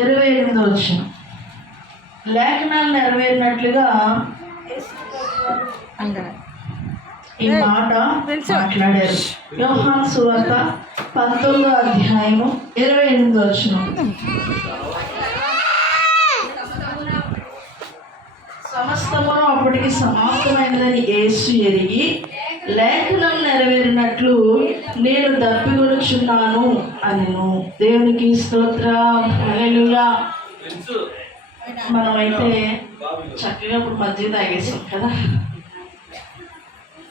ఇరవై ఎనిమిది వచ్చిన. లేఖనాలు నెరవేరినట్లుగా ఈ మాట మాట్లాడారు. యోహాన్ సువార్త పంతొమ్మిదో అధ్యాయము ఇరవై ఎనిమిది వచ్చిన. సమస్తమును అప్పటికి సమాప్తమైనదని యేసు ఎరిగి లేఖనం నెరవేరినట్లు నేను దప్పిగొనుచున్నాను అనెను. దేవునికి స్తోత్ర. మనమైతే చక్కగా ఇప్పుడు మజ్జిగ తాగేసాం కదా.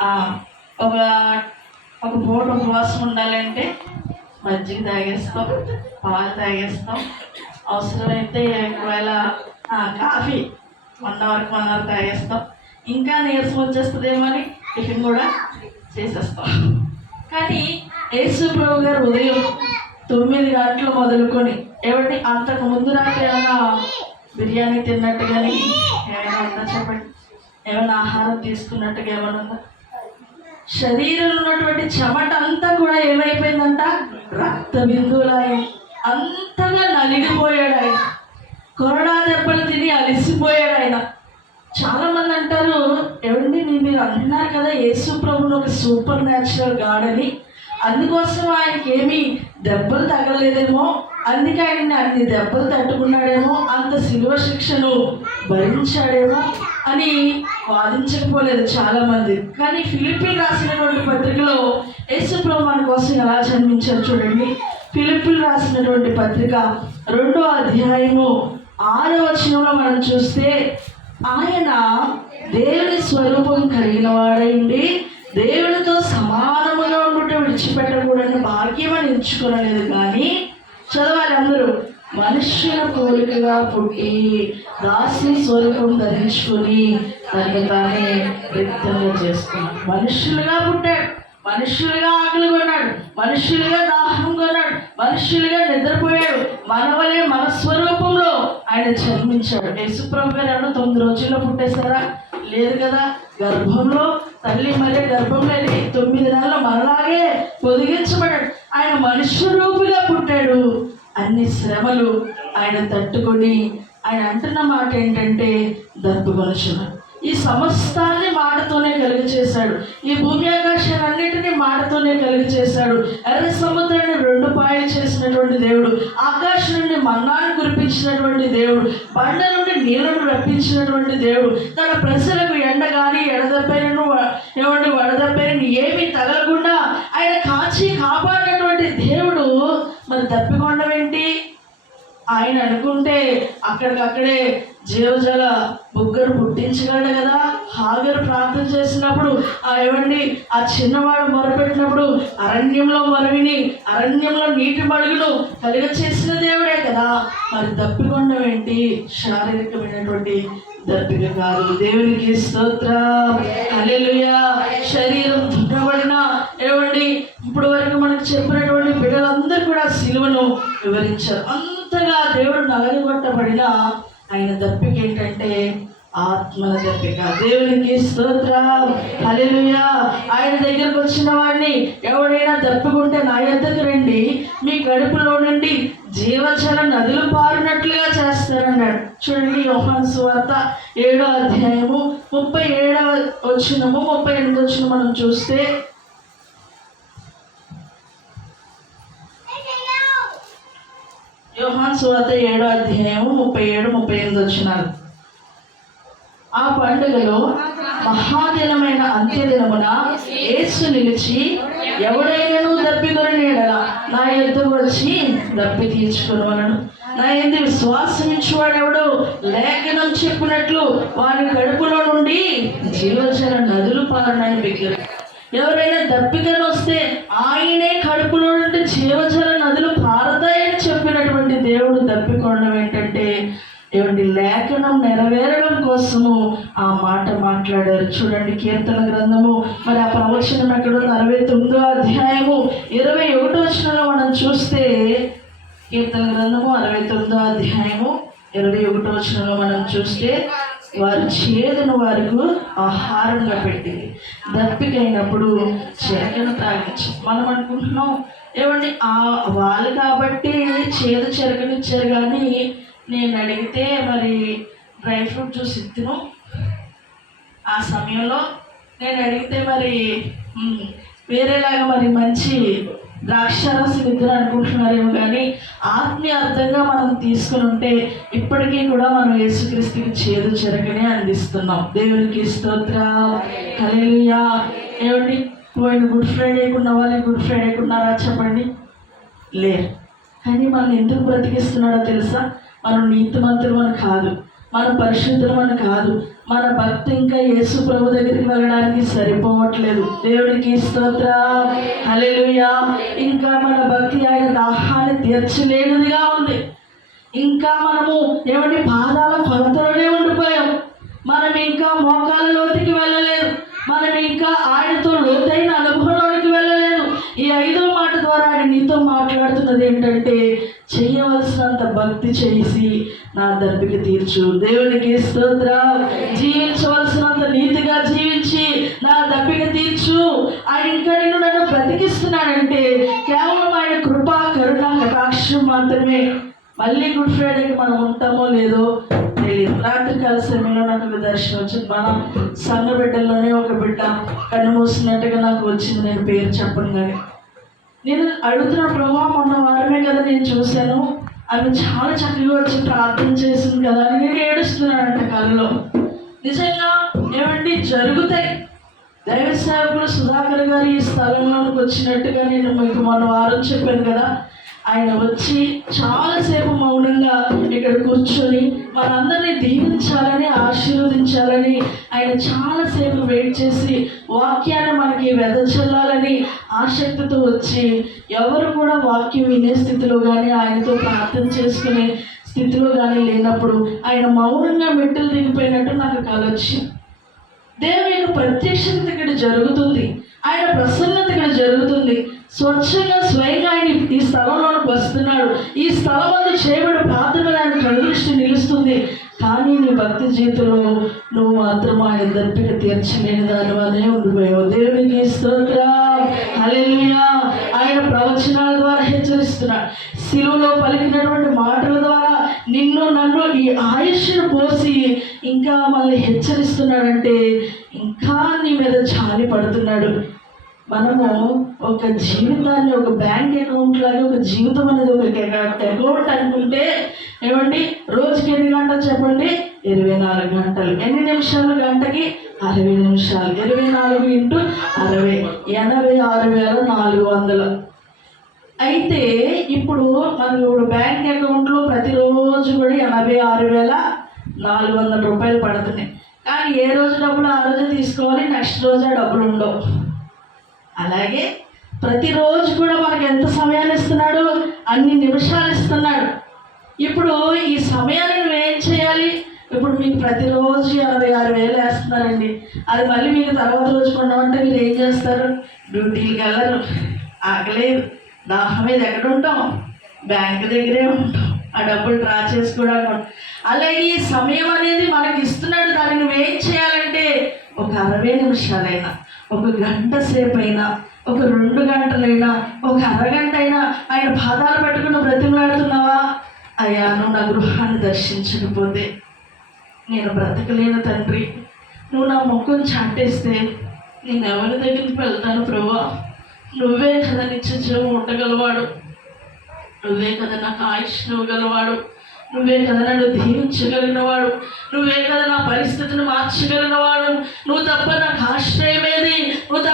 ఆ, ఒక ఒక పూట ఉపవాసం ఉండాలంటే మజ్జిగ తాగేస్తాం పాలు తాగేస్తాం. అవసరమైతే ఒకవేళ coffee one hour one hour తాగేస్తాం. ఇంకా నీరసం వచ్చేస్తుందేమో అని టిఫిన్ కూడా చేసేస్తాం. కానీ యేసు ప్రభు గారు ఉదయం తొమ్మిది గంటలు మొదలుకొని ఏమంటే అంతకు ముందు రాత్రి ఏమైనా బిర్యానీ తిన్నట్టు కానీ ఏమైనా ఉందా చెప్పండి? ఏమైనా ఆహారం తీసుకున్నట్టుగా ఏమైనా ఉందా? శరీరంలో ఉన్నటువంటి చెమట అంతా కూడా ఏమైపోయిందంట? రక్త బిందువులాయి అంతగా నలిగిపోయాడు ఆయన. కొరడా దెబ్బలు తిని అలిసిపోయాడు ఆయన. చాలా మంది అంటారు ఏమండి నేను మీరు అంటున్నారు కదా యేసు ప్రభులు ఒక సూపర్ న్యాచురల్ గాడ్ అని. అందుకోసం ఆయనకి ఏమీ దెబ్బలు తగలలేదేమో అందుకే ఆయన అన్ని దెబ్బలు తట్టుకున్నాడేమో అంత శిలువ శిక్షను భరించాడేమో అని వాదించకపోలేదు చాలా మంది. కానీ ఫిలిపిన్ రాసినటువంటి పత్రికలో యేసుప్రభు మన కోసం ఎలా జన్మించారు చూడండి. ఫిలిపిన్ రాసినటువంటి పత్రిక రెండో అధ్యాయము ఆరో వచనంలో మనం చూస్తే ఆయన దేవుని స్వరూపం కలిగిన వాడైండి. దేవుడితో సమానముగా ఉండుట విడిచిపెట్టకూడని భాగ్యం అని ఎంచుకోలేదు కానీ చదవాలి అందరూ మనుష్యుల కోరికగా పుట్టి దాసి స్వరూపం ధరించుకొని తనకు తానే వ్యక్తంగా చేసుకున్నాడు మనుష్యులుగా పుట్టాడు. మనుష్యులుగా ఆకలి కొన్నాడు మనుషులుగా దాహం కొన్నాడు మనుషులుగా నిద్రపోయాడు. మనవలే మన స్వరూపంలో ఆయన జన్మించాడు. యేసుప్రభు గారు తొమ్మిది రోజుల్లో పుట్టేశారా? లేదు కదా. గర్భంలో తల్లి మరి గర్భంలో తొమ్మిది నెలలు మనలాగే పొదిగించబడ్డాడు. ఆయన మనుష్య రూపిగా పుట్టాడు. అన్ని శ్రమలు ఆయన తట్టుకొని ఆయన అంటున్న మాట ఏంటంటే దర్భ మనుషులు ఈ సమస్తాన్ని మాటతోనే కలుగు చేశాడు ఈ భూమి ఆకాశాలన్నిటినీ మాటతోనే కలుగు చేశాడు ఎర్ర సముద్రాన్ని రెండు పాయలు చేసినటువంటి దేవుడు ఆకాశం నుండి మన్నాను కురిపించినటువంటి దేవుడు బండ నుండి నీళ్ళను రప్పించినటువంటి దేవుడు తన ప్రజలకు ఎండ కానీ ఎడదప్పైనను ఏమంటే వడదప్పైన ఏమి తగలకుండా ఆయన కాచి కాపాడినటువంటి దేవుడు మరి తప్పికొండవేంటి ఆయన అనుకుంటే అక్కడికక్కడే జీవజల బుగ్గరు పుట్టించగలడు కదా. హాగరు ప్రార్థన చేసినప్పుడు ఆ ఏమండి ఆ చిన్నవాడు మొరపెట్టినప్పుడు అరణ్యంలో మరవిని అరణ్యంలో నీటి మడుగులు కలిగ చేసిన దేవుడే కదా. మరి దప్పికొండం ఏంటి? శారీరకమైనటువంటి దప్పిక కాదు దేవునికి స్తోత్ర. హల్లెలూయా. శరీరం దుఃఖపడిన ఏమండి ఇప్పుడు వరకు మనకు చెప్పినటువంటి బిడ్డలందరూ కూడా సిలువను వివరించారు. నలగొట్టబడిన ఆయన దప్పిక ఏంటంటే ఆత్మల దప్పిక. దేవునికి స్తోత్రం హల్లెలూయా. ఆయన దగ్గరకు వచ్చిన వాడిని ఎవడైనా దప్పుకుంటే నా యొద్దకు రండి. మీ కడుపులో నుండి జీవజల నదులు పారినట్లుగా చేస్తారన్నాడు. చూడండి యోహాన్ సువార్త ఏడో అధ్యాయము ముప్పై ఏడవ వచ్చినము ముప్పై ఎనిమిది వచ్చిన మనం చూస్తే యోహాన్ సువార్త ఏడో అధ్యాయము ముప్పై ఏడు ముప్పై ఎనిమిది వచ్చినారు. ఆ పండుగలో మహాదినమైన అంత్యదినమున ఏసు నిలిచి ఎవడైనను దప్పికొని నా యొద్ద వచ్చి దప్పి తీర్చుకున్నాను నా ఎందు విశ్వాసం ఇచ్చేవాడు ఎవడు లేఖనం చెప్పినట్లు వారి కడుపులో నుండి జీవజల నదులు పారనని బిగ్గరు ఎవరైనా దప్పికను వస్తే ఆ మాట్లాడారు. చూడండి కీర్తన గ్రంథము. మరి ఆ ప్రవచనం ఎక్కడ అరవై తొమ్మిదో అధ్యాయము. ఇరవై ఒకటో వచనంలో మనం చూస్తే కీర్తన గ్రంథము అరవై తొమ్మిదో అధ్యాయము. ఇరవై ఒకటో వచనంలో మనం చూస్తే వారు చేదును వారికి ఆహారంగా పెట్టి దప్పికైనప్పుడు చెరకను తాగించి. మనం అనుకుంటున్నాం ఏమండి ఆ వాళ్ళు కాబట్టి చేదు చెరకనిచ్చారు కానీ నేను అడిగితే మరి డ్రై ఫ్రూట్ జ్యూస్ ఇద్దును. ఆ సమయంలో నేను అడిగితే మరి వేరేలాగా మరి మంచి ద్రాక్షారసం ఇద్దరు అనుకుంటున్నారేమో కానీ ఆత్మీయ అర్థంగా మనం తీసుకుని ఉంటే ఇప్పటికీ కూడా మనం యేసుక్రీస్తుకి చేదు జరగనే అందిస్తున్నాం. దేవునికి స్తోత్ర హల్లెలూయా. ఏమండి? పోయిన గుడ్ ఫ్రైడేకి ఉన్న వాళ్ళు గుడ్ ఫ్రైడేకి ఉన్నారా చెప్పండి. లేరు. కానీ మనం ఎందుకు బ్రతికిస్తున్నాడో తెలుసా? మనం నీతిమంతులు అని కాదు. మన పరిశుద్ధమని కాదు. మన భక్తి ఇంకా యేసు ప్రభు దగ్గరికి వెళ్ళడానికి సరిపోవట్లేదు. దేవుడికి స్తోత్ర హల్లెలూయా. ఇంకా మన భక్తి ఆయన దాహాన్ని తీర్చలేనిదిగా ఉంది. ఇంకా మనము ఏమంటే పాదాల కొలతలోనే ఉండిపోయాం. మనం ఇంకా మోకాల లోతుకి వెళ్ళలేదు. మనం ఇంకా ఆయనతో లోతైన ద్వారా మాట్లాడుతున్నది ఏంటంటే చేయవలసినంత భక్తి చేసి నా దర్పిక తీర్చు. దేవునికి స్తోత్ర జీవించవలసినంత నీతిగా జీవించి నా దప్పిక తీర్చు. ఆయన ఇంకా నేను నన్ను బ్రతికిస్తున్నాడంటే కేవలం ఆయన కృపా కరుణ కటాక్షం మాత్రమే. మళ్ళీ గుడ్ ఫ్రైడేకి మనం ఉంటామో లేదో తెలియదు. రాత్రికాల సమయంలో నాకు దర్శనం వచ్చింది మన సంఘ బిడ్డల్లోనే ఒక బిడ్డ కన్ను మూసినట్టుగా నాకు వచ్చింది. నేను పేరు చెప్పను కానీ. నేను అడుగుతున్న ప్రభావం మొన్న వారమే కదా నేను చూశాను. ఆమె చాలా చక్కగా వచ్చి ప్రార్థన చేసింది కదా అని నేను ఏడుస్తున్నానంట కళ్ళలో నిజంగా ఏమండి జరుగుతాయి దైవ సేవకుడు సుధాకర్ గారు ఈ స్థలంలోకి వచ్చినట్టుగా నేను మీకు మొన్న వారం చెప్పాను కదా. ఆయన వచ్చి చాలా ఇక్కడ కూర్చొని మనందరినీ దీవించాలని ఆశీర్వదించాలని ఆయన చాలాసేపు వెయిట్ చేసి వాక్యాన్ని మనకి వెదజల్లాలని ఆసక్తితో వచ్చి ఎవరు కూడా వాక్యం వినే స్థితిలో కానీ ఆయనతో ప్రార్థన చేసుకునే స్థితిలో కానీ లేనప్పుడు ఆయన మౌనంగా మెట్టులు దిగిపోయినట్టు నాకు కలొచ్చింది. దేవుని యొక్క ప్రత్యక్షత ఇక్కడ జరుగుతుంది. ఆయన ప్రసన్నత ఇక్కడ జరుగుతుంది. స్వచ్ఛంగా స్వయంగా ఆయన ఈ స్థలంలో చేస్తున్నాడు. ఈ స్థలం వద్ద చేయబడి ప్రార్థన ఆయన కనుదృష్టి నిలుస్తుంది. కానీ నీ భక్తి జీవితంలో నువ్వు మాత్రం ఆయన దర్పిక తీర్చలేని దానివనే ఉండిపోయావు. దేవునికి స్తోత్ర. ఆయన ప్రవచనాల ద్వారా హెచ్చరిస్తున్నాడు. శిలువలో పలికినటువంటి మాటల ద్వారా నిన్ను నన్ను ఈ ఆయుష్ను పోసి ఇంకా మళ్ళీ హెచ్చరిస్తున్నాడంటే ఇంకా నీ మీద జాలి పడుతున్నాడు. మనము ఒక జీవితాన్ని ఒక బ్యాంక్ అకౌంట్ ఒక జీవితం అనేది ఒక అకౌంట్ అనుకుంటే ఏమండి? రోజుకి ఎన్ని గంటలు చెప్పండి? ఇరవై నాలుగు గంటలు. ఎన్ని నిమిషాలు? గంటకి అరవై నిమిషాలు. ఇరవై నాలుగు ఇంటూ అరవై. ఎనభై ఆరు వేల నాలుగు వందలు. అయితే ఇప్పుడు మనం ఇప్పుడు బ్యాంక్ అకౌంట్లో ప్రతిరోజు కూడా ఎనభై ఆరు వేల నాలుగు వందల రూపాయలు పడుతున్నాయి. కానీ ఏ రోజు డబ్బులు ఆ రోజు తీసుకోవాలి? నెక్స్ట్ రోజు ఆ డబ్బులు ఉండవు. అలాగే ప్రతిరోజు అన్ని నిమిషాలు ఇస్తున్నాడు. ఇప్పుడు ఈ సమయాన్ని నువ్వు ఏం చేయాలి? ఇప్పుడు మీకు ప్రతిరోజు ఎనభై ఆరు వేలు వేస్తున్నారండి. అది మళ్ళీ మీకు తర్వాత రోజు కొన్నామంటే మీరు ఏం చేస్తారు? డ్యూటీకి వెళ్ళరు. ఆగలేదు. దాహం మీద ఎక్కడ ఉంటాం? బ్యాంక్ దగ్గరే ఉంటాం. ఆ డబ్బులు డ్రా చేసుకోవడానికి అలాగే ఈ సమయం అనేది మనకి ఇస్తున్నాడు. దాన్ని నువ్వేం చేయాలంటే ఒక అరవై నిమిషాలైనా ఒక గంట సేపు అయినా ఒక రెండు గంటలైనా ఒక అరగంట అయినా ఆయన పాదాలు పెట్టుకుని బ్రతిమలాడుతున్నావా? అయ్యా నువ్వు నా గృహాన్ని దర్శించకపోతే నేను బ్రతకలేను తండ్రి. నువ్వు నా ముఖం చాటేస్తే నేను ఎవరి దగ్గరికి వెళ్తాను ప్రభా? నువ్వే కదా నిత్యజీవం ఉండగలవాడు. నువ్వే కదా నాకు ఆయుష్ ఇవ్వగలవాడు. నువ్వే కదా నన్ను దీవించగలిగినవాడు. నువ్వే కదా నా పరిస్థితిని మార్చగలిగినవాడు. నువ్వు తప్ప నాకు ఆశ్రయమేది. నువ్వు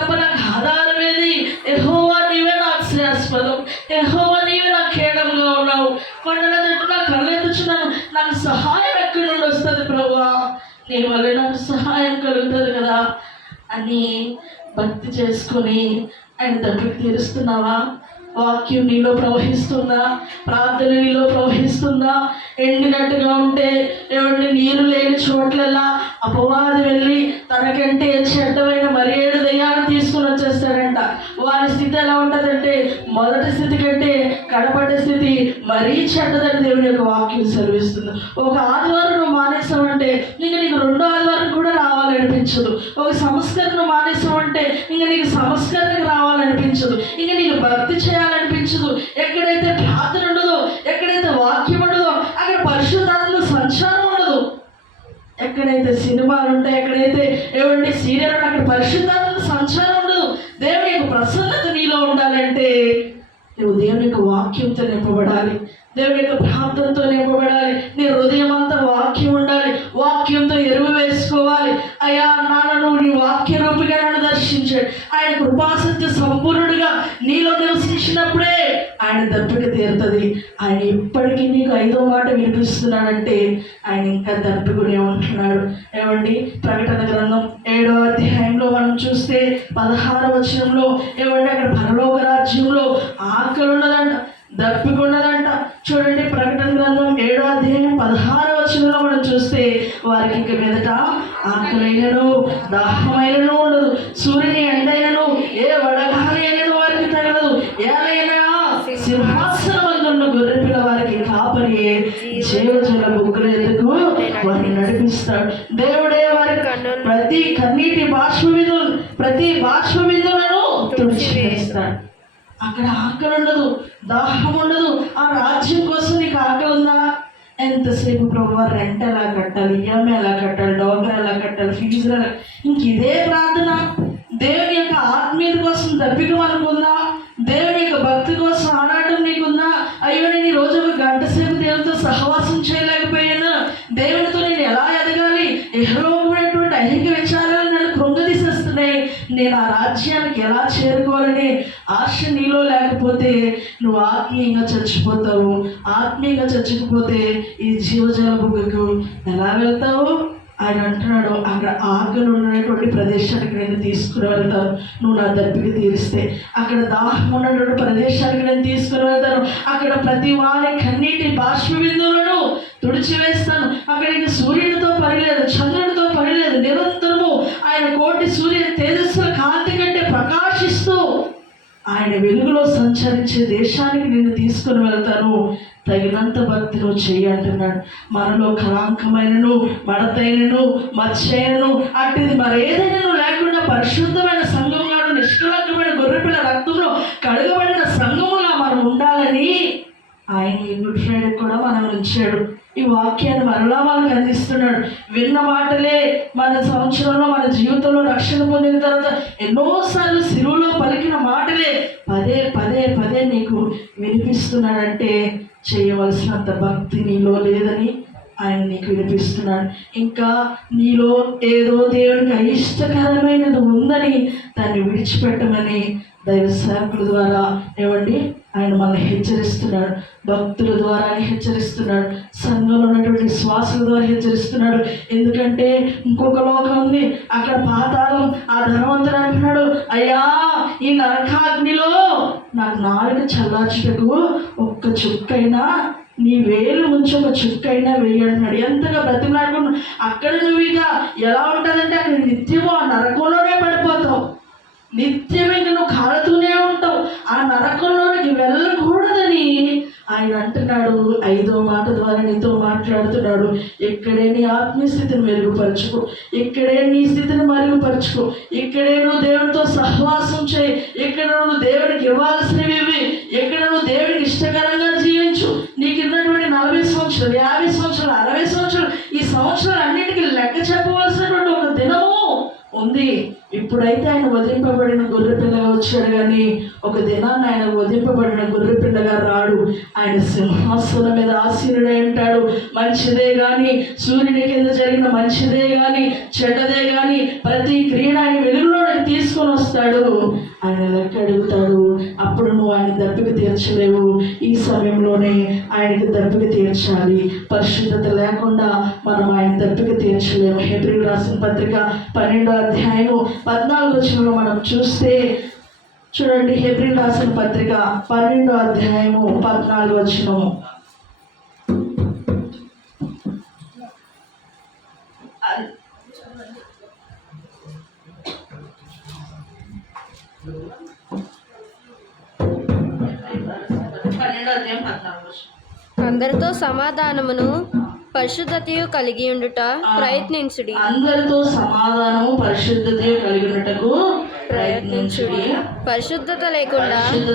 నీ వల్ల నాకు సహాయం కలుగుతుంది కదా అని భక్తి చేసుకొని ఆయన దగ్గరికి తీరుస్తున్నావా? వాక్యం నీలో ప్రవహిస్తుందా? ప్రార్థన నీలో ప్రవహిస్తుందా? ఎండినట్టుగా ఉంటే ఏమంటే నీరు లేని చోట్లలా అపవాది వెళ్ళి తనకంటే చెడ్డమైన మరి ఏడు దయ్యాన్ని తీసుకుని వచ్చేస్తాడంట. వారి స్థితి ఎలా ఉంటుందంటే మొదటి స్థితి కంటే కడపడ్డ స్థితి మరీ చెడ్డదని దేవుని యొక్క వాక్యం సెలవిస్తుంది. ఒక ఆదివారం నువ్వు మానేసావంటే ఇంకా నీకు రెండో ఆదివారం కూడా రావాలనిపించదు. ఒక సంస్కరణ మానేసావంటే ఇంకా నీకు సంస్కరణకు రావాలనిపించదు. ఇంకా నీకు భక్తి చేయాలనిపించదు. ఎక్కడైతే ప్రార్థన ఉండదో ఎక్కడైతే వాక్యం ఉండదో అక్కడ పరిశుద్ధాత్మ సంచారం ఉండదు. ఎక్కడైతే సినిమాలు ఉంటాయి ఎక్కడైతే ఏమంటే సీరియల్ అక్కడ పరిశుద్ధాత్మ సంచారం ఉండదు దేవుని యొక్క ప్రసన్నత నీలో ఉండాలంటే నువ్వు దేవుని యొక్క వాక్యంతో నింపబడాలి. దేవుని యొక్క ప్రార్థనతో నింపబడాలి. నీ హృదయం అంతా వాక్యం ఉండాలి. వాక్యంతో ఎరువు వేసుకోవాలి. అయ్యా నాన్న నువ్వు నీ వాక్య రూపిగా నన్ను దర్శించాడు. ఆయన కృపాసత్య సంపూర్ణుడిగా నీలో నివసించినప్పుడే ఆయన దప్పిక తీరుతుంది. ఆయన ఇప్పటికీ నీకు ఐదో మాట వినిపిస్తున్నాడంటే ఆయన ఇంకా దప్పికునే ఉంటున్నాడు. ఏమండి? ప్రకటన గ్రంథం ఏడో అధ్యాయంలో మనం చూస్తే పదహార వచనంలో ఏమండి? అక్కడ పరలోక రాజ్యంలో ఆకలి ఉన్నదంట దప్పికున్నదంట. చూడండి ప్రకటన గ్రంథం ఏడో అధ్యాయం పదహార వచనంలో మనం చూస్తే వారికి ఇంక మీదట ఆకలైనను దాహమైనను ఉండదు. సూర్యుని ఎండైనను ఏ వడగాలి అయినను వారికి తగలదు. ఏలైనా సింహాసనమందున్న గొర్రెపిల్ల వారికి కాపరి జీవజల బుక్కుల వారిని నడిపిస్తాడు. దేవుడే వారి ప్రతి కన్నీటి బాష్పవిధులు ప్రతి బాష్పవిధులను తుడిచివేస్తాడు అక్కడ ఆకలి ఉండదు దాహం ఉండదు. ఆ రాజ్యం కోసం నీకు ఆకలి ఉందా? ఎంతసేపు ప్రభు రెంట్ ఎలా కట్టాలి ఈఎంఐ ఎలా కట్టాలి డోగర్ ఎలా కట్టాలి ఫీజు ఎలా ఇంక ఇదే ప్రార్థన. దేవుని యొక్క ఆత్మీయత కోసం తప్పికం అనుకుందా? దేవుని యొక్క భక్తి కోసం ఆనాటం నీకుందా అయ్యో నేను ఈ రోజు ఒక గంట సేపు దేవునితో సహవాసం చేయలేకపోయాను. దేవునితో నేను ఎలా ఎదగాలి? ఎహరోమైనటువంటి ఐహిక విచారాలు నన్ను కృంగదీసేస్తున్నాయి. నేను ఆ రాజ్యానికి ఎలా చేరుకోవాలని ఆశ నీలో లేకపోతే నువ్వు ఆత్మీయంగా చచ్చిపోతావు. ఆత్మీయంగా చచ్చిపోతే ఈ జీవజల బుగ్గకు ఎలా వెళ్తావు? ఆయన అంటున్నాడు అక్కడ ఆకలి ఉన్నటువంటి ప్రదేశానికి నేను తీసుకుని వెళ్తాను. నువ్వు నా దప్పికి తీరిస్తే. అక్కడ దాహం ఉన్నటువంటి ప్రదేశానికి నేను తీసుకుని వెళ్తాను. అక్కడ ప్రతి వారి కన్నీటి బాష్ప బిందువులను తుడిచివేస్తాను. అక్కడ సూర్యుడు ఆయన వెలుగులో సంచరించే దేశానికి నేను తీసుకుని వెళ్తాను. తగినంత భక్తిను నువ్వు చెయ్యి అంటున్నాడు. మనలో కళాంకమైనను మడతైనను మచ్చైనను అట్టిది మరేదైనా లేకుండా పరిశుద్ధమైన సంఘంలో నిష్కలంకమైన గొర్రెపిల్ల రక్తంలో కడగబడిన సంఘముగా మనం ఉండాలని ఆయన ఈ గుడ్ ఫ్రైడే కూడా మనం ఉంచాడు ఈ వాక్యాన్ని మరలా మనకు అందిస్తున్నాడు. విన్న మాటలే మన సంవత్సరంలో మన జీవితంలో రక్షణ పొందిన తర్వాత ఎన్నోసార్లు సిరువులో పలికిన మాటలే పదే పదే పదే నీకు వినిపిస్తున్నాడంటే చేయవలసినంత భక్తి నీలో లేదని ఆయన నీకు వినిపిస్తున్నాడు. ఇంకా నీలో ఏదో దేవునికి అయిష్టకరమైనది ఉందని దాన్ని విడిచిపెట్టమని దైవ సేవకుల ద్వారా ఏమండి? ఆయన మనల్ని హెచ్చరిస్తున్నాడు. భక్తుల ద్వారా హెచ్చరిస్తున్నాడు. సంఘంలో ఉన్నటువంటి శ్వాసల ద్వారా హెచ్చరిస్తున్నాడు. ఎందుకంటే ఇంకొక లోకం ఉంది. అక్కడ పాతాళం ఆ ధనవంతుడు అంటున్నాడు అయ్యా ఈ నరకాగ్నిలో నాకు నాలుగు చల్లార్చుటకు ఒక్క చుక్కైనా నీ వేలు ఉంచి ఒక చుక్కైనా వేయంటున్నాడు ఎంతగా బ్రతిమలాడుకున్నా అక్కడ నువ్వు ఇక ఎలా ఉంటుందంటే అక్కడ నిత్యము ఆ నరకంలోనే పడిపోతావు. నిత్యం ఇంక నువ్వు కాలుతూనే ఉంటావు. ఆ నరకంలోనికి వెళ్ళకూడదని ఆయన అంటున్నాడు. ఐదో మాట ద్వారా నీతో మాట్లాడుతున్నాడు. ఇక్కడే నీ ఆత్మీయస్థితిని మెరుగుపరచుకో. ఇక్కడే నీ స్థితిని మెరుగుపరచుకో. ఇక్కడే నువ్వు దేవునితో సహవాసం చేయి. ఇక్కడ నువ్వు దేవునికి ఇవ్వాల్సినవి ఇవి. ఇక్కడ నువ్వు దేవునికి ఇష్టకర ఈ లెక్క చెప్పవలసినటువంటి ఒక దినము ఉంది. ఇప్పుడైతే ఆయన వదిలింపబడిన గొర్రె పిల్లగా వచ్చాడు కానీ ఒక దినాన్ని ఆయన వదిలింపబడిన గొర్రె పిల్లగా రాడు. ఆయన సింహాసనం మీద ఆసీనుడై ఉంటాడు. మంచిదే కానీ సూర్యుని కింద జరిగిన మంచిదే కానీ చెడ్డదే కానీ ప్రతి క్రియను ఆయన వెలుగులో తీసుకొని వస్తాడు. ఆయన లెక్క అడుగుతాడు అప్పుడు నువ్వు ఆయన దప్పిక తీర్చలేవు. ఈ సమయంలోనే ఆయనకి దప్పిక తీర్చాలి. పరిశుద్ధత లేకుండా మనం ఆయన దప్పిక తీర్చలేము. హెబ్రి రాసిన పత్రిక పన్నెండో అధ్యాయము పద్నాలుగు వచ్చినలో మనం చూస్తే చూడండి హెబ్రి రాసిన పత్రిక పన్నెండో అధ్యాయము పద్నాలుగు వచ్చినము అందరితో సమాధానమును పరిశుద్ధతయు కలిగి ఉండుట ప్రయత్నించుడి. అందరితో సమాధానము పరిశుద్ధత కలిగి ఉన్నటకు ప్రయత్నించుడి. పరిశుద్ధత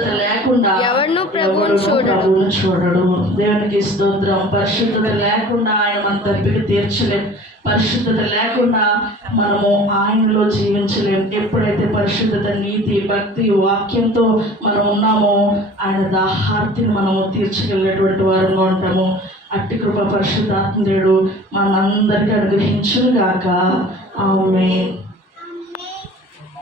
లేకుండా ఎవడును ప్రభువును చూడడు. చూడడు. దేవునికి స్తోత్రం. పరిశుద్ధత లేకుండా ఆయన మన తప్పిక తీర్చలేం. పరిశుద్ధత లేకుండా మనము ఆయనలో జీవించలేం. ఎప్పుడైతే పరిశుద్ధత నీతి భక్తి వాక్యంతో మనం ఉన్నామో ఆయన దాహార్తిని మనము తీర్చగలిగేటువంటి వారంగా ఉంటాము. అట్టి కృప పరిశుద్ధాత్మదేవుడు మనందరికీ అనుగ్రహించును గాక ఆమె